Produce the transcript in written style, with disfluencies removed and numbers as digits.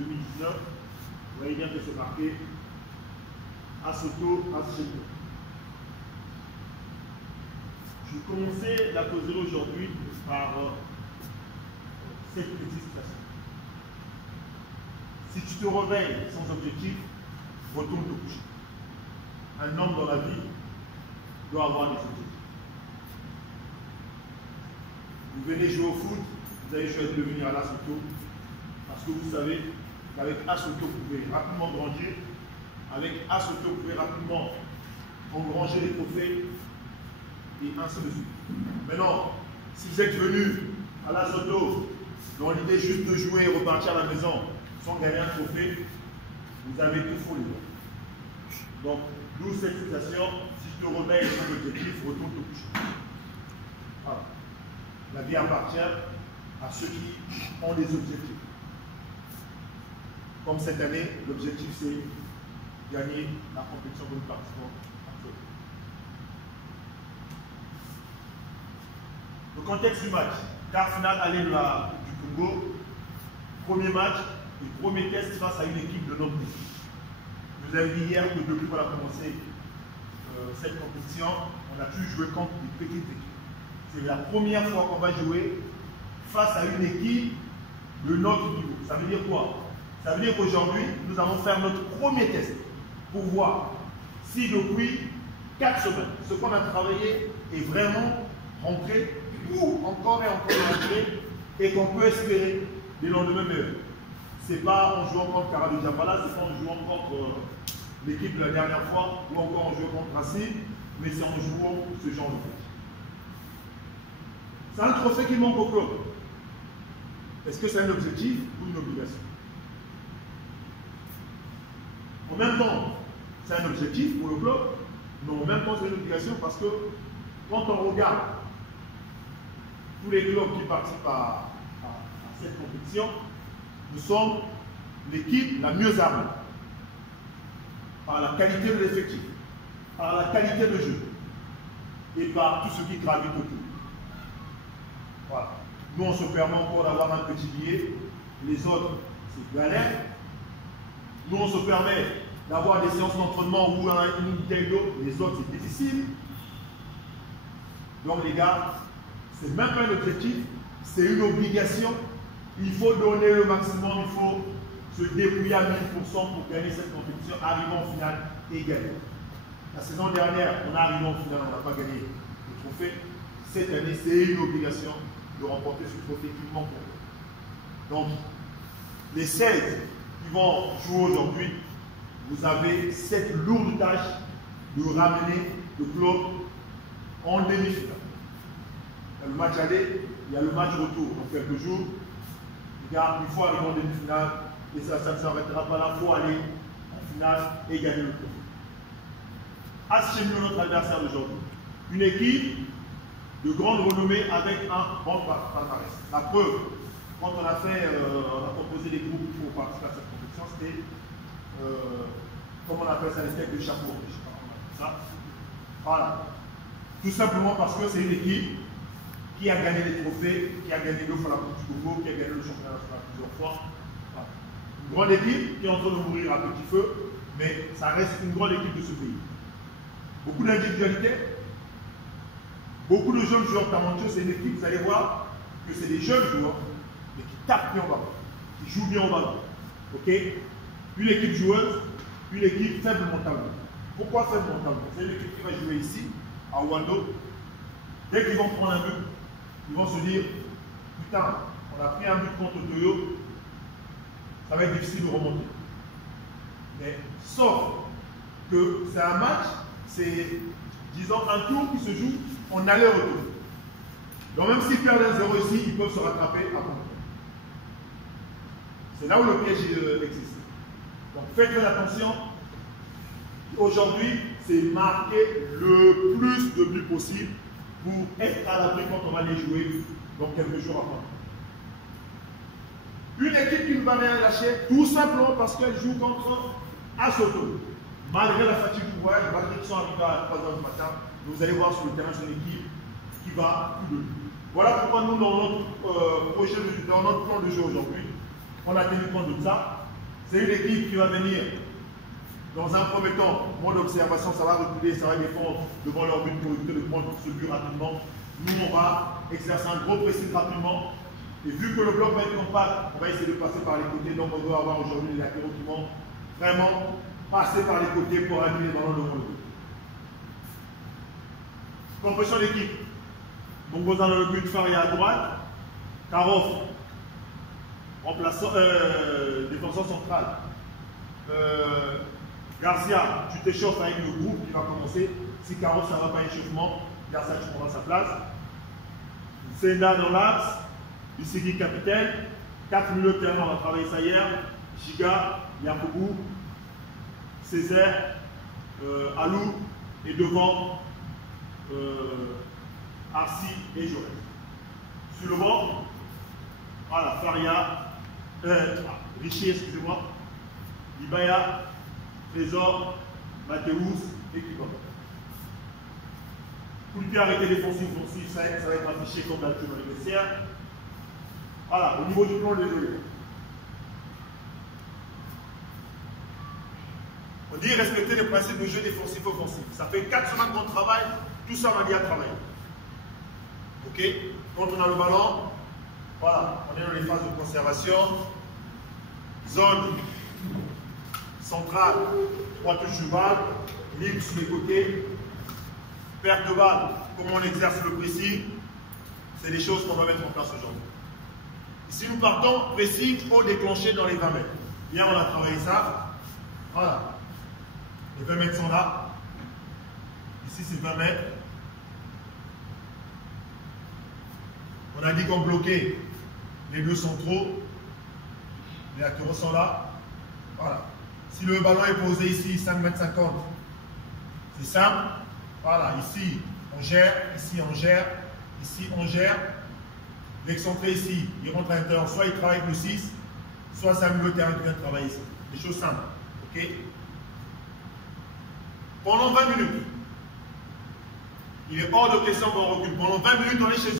2019. Vous voyez bien que c'est marqué Asoto Assoto. Je vais commencer la causerie aujourd'hui par cette petite citation. Si tu te réveilles sans objectif, retourne te coucher. Un homme dans la vie doit avoir des objectifs. Vous venez jouer au foot, vous avez choisi de venir à l'Asoto parce que vous savez qu'avec Asoto, vous pouvez rapidement grandir. Avec Asoto, vous pouvez rapidement engranger les trophées et ainsi de suite. Maintenant, si vous êtes venu à l'Asoto dans l'idée juste de jouer et repartir à la maison sans gagner un trophée, vous avez tout faux les gars. Donc, d'où cette citation, si je te réveille sans objectif, retourne te coucher. Voilà. La vie appartient à ceux qui ont des objectifs. Comme cette année, l'objectif c'est gagner la compétition que nous participons actuellement. Le contexte du match, quart finale aller du Congo, premier match et premier test face à une équipe de notre pays. Je vous avais dit hier que depuis qu'on a commencé cette compétition, on a toujours joué contre des petites équipes. C'est la première fois qu'on va jouer face à une équipe de notre niveau. Ça veut dire quoi? Ça veut dire qu'aujourd'hui, nous allons faire notre premier test pour voir si depuis 4 semaines, ce qu'on a travaillé est vraiment rentré ou encore et encore rentré et qu'on peut espérer des lendemains meilleurs. Ce n'est pas en jouant contre Karabé Djabala, ce n'est pas en jouant contre l'équipe de la dernière fois ou encore en jouant contre Racine, mais c'est en jouant ce genre de match. C'est un trophée qui manque au club. Est-ce que c'est un objectif ou une obligation? En même temps, c'est un objectif pour le club, mais en même temps, c'est une obligation parce que quand on regarde tous les clubs qui participent à cette compétition, nous sommes l'équipe la mieux armée par la qualité de l'effectif, par la qualité de jeu et par tout ce qui gravite autour. Voilà. Nous, on se permet encore d'avoir un petit billet. Les autres, c'est galère. Nous, on se permet d'avoir des séances d'entraînement ou une bouteille d'eau. Les autres, c'est difficile. Donc, les gars, c'est même pas un objectif, c'est une obligation. Il faut donner le maximum, il faut se débrouiller à 1000% pour gagner cette compétition, arriver en finale et gagner. La saison dernière, on est arrivé en finale, on n'a pas gagné le trophée. Cette année, c'est une obligation de remporter ce trophée qui manque. Donc, les 16 qui vont jouer aujourd'hui, vous avez cette lourde tâche de ramener le club en demi-finale. Il y a le match aller, il y a le match retour dans quelques jours. Les gars, il faut arriver en demi-finale et ça ne s'arrêtera pas là, il faut aller en finale et gagner le trophée. As-Chemino, notre adversaire d'aujourd'hui, une équipe de grande renommée avec un bon palmarès. La preuve, quand on a proposé des groupes pour participer à cette compétition, c'était, comment on appelle ça, les têtes de chapeau, je ne sais pas comment on appelle ça. Voilà. Tout simplement parce que c'est une équipe qui a gagné des trophées, qui a gagné 2 fois la Coupe du Congo, qui a gagné le championnat national plusieurs fois. Voilà. Une grande équipe qui est en train de mourir à petit feu, mais ça reste une grande équipe de ce pays. Beaucoup d'individualités. Beaucoup de jeunes joueurs talentueux, c'est une équipe, vous allez voir que c'est des jeunes joueurs, mais qui tapent bien au ballon, qui jouent bien au ballon. Ok? Une équipe joueuse, une équipe faible mentalement. Pourquoi faible mentalement? C'est une équipe qui va jouer ici, à Wando. Dès qu'ils vont prendre un but, ils vont se dire, putain, on a pris un but contre Toyo, ça va être difficile de remonter. Mais sauf que c'est un match, c'est, disons, un tour qui se joue en aller-retour. Donc même s'ils perdent un 0 ici, ils peuvent se rattraper à contre. C'est là où le piège existe. Donc faites très attention. Aujourd'hui, c'est marquer le plus de buts possible pour être à l'abri quand on va les jouer dans quelques jours après. Une équipe qui ne va rien lâcher, tout simplement parce qu'elle joue contre Asoto. Malgré la fatigue du voyage, malgré qu'ils sont arrivés à 3 h du matin, vous allez voir sur le terrain, c'est une équipe qui va plus de but. Voilà pourquoi nous, dans notre plan de jeu aujourd'hui, on a tenu compte de ça C'est une équipe qui va venir dans un premier temps, mode d'observation, ça va reculer, ça va défendre devant leur but pour éviter de prendre ce but rapidement. Nous, on va exercer un gros pressing rapidement. Et vu que le bloc va être compact, on va essayer de passer par les côtés. Donc, on doit avoir aujourd'hui les latéraux qui vont vraiment passer par les côtés pour amener les ballons devant le but. Compression d'équipe. Donc, vous avez le but Faria à droite. Karoff, remplaçant, défenseur central. Garcia, tu t'échauffes avec le groupe qui va commencer. Si Karoff, ça ne va pas échauffement, Garcia, tu prendras sa place. Senda dans l'axe. Bissegui capitaine. 4 milieux de terrain, on va travailler ça hier. Giga, Yakoubou, Césaire, Alou. Et devant, Arsi et Joël. Sur le banc, voilà, Faria, Richer, excusez-moi, Ibaya, Trésor, Mathéus et Kibaba. Coup de pied arrêté défensif, ça va être affiché comme d'habitude dans les vestiaires. Voilà, au niveau du plan, désolé. On dit respecter les principes de jeu défensif-offensif. Ça fait 4 semaines qu'on travaille, tout ça on a dit à travailler. Ok? Quand on a le ballon, voilà, on est dans les phases de conservation. Zone centrale, 3 touches de balle, libre sur les côtés. Perte de balle, comment on exerce le pressing, c'est des choses qu'on va mettre en place aujourd'hui. Si nous partons, pressing, au déclencher dans les 20 mètres. Hier, on a travaillé ça. Voilà. Les 20 mètres sont là. Ici, c'est 20 mètres. On a dit qu'on bloquait les deux centraux. Les latéraux sont là. Voilà. Si le ballon est posé ici, 5 mètres 50, c'est simple. Voilà, ici, on gère. Ici, on gère. Ici, on gère. L'excentré ici, il rentre à l'intérieur. Soit il travaille avec le 6, soit c'est un milieu de terrain qui vient de travailler ici. Des choses simples. Ok? Pendant 20 minutes, il est hors de question qu'on recule. Pendant 20 minutes, on est chez